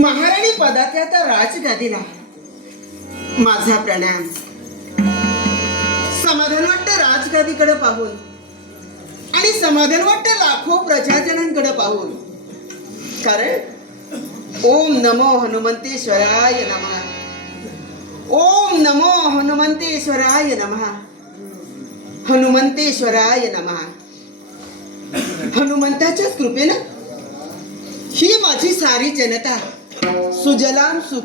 महाराणी पदाच्या त्या राजगादीला माझा प्रणाम. समाधान वाटतं राजगादीकडे पाहून आणि समाधान वाटतं लाखो प्रजाजनांकडे पाहून. कारण ओम नमो हनुमंतेश्वराय नमः. ओम नमो हनुमंतेश्वराय नमः. हनुमंतेश्वराय नमः. हनुमंताच्या कृपेनं ही माझी सारी जनता सुजलाम सुफ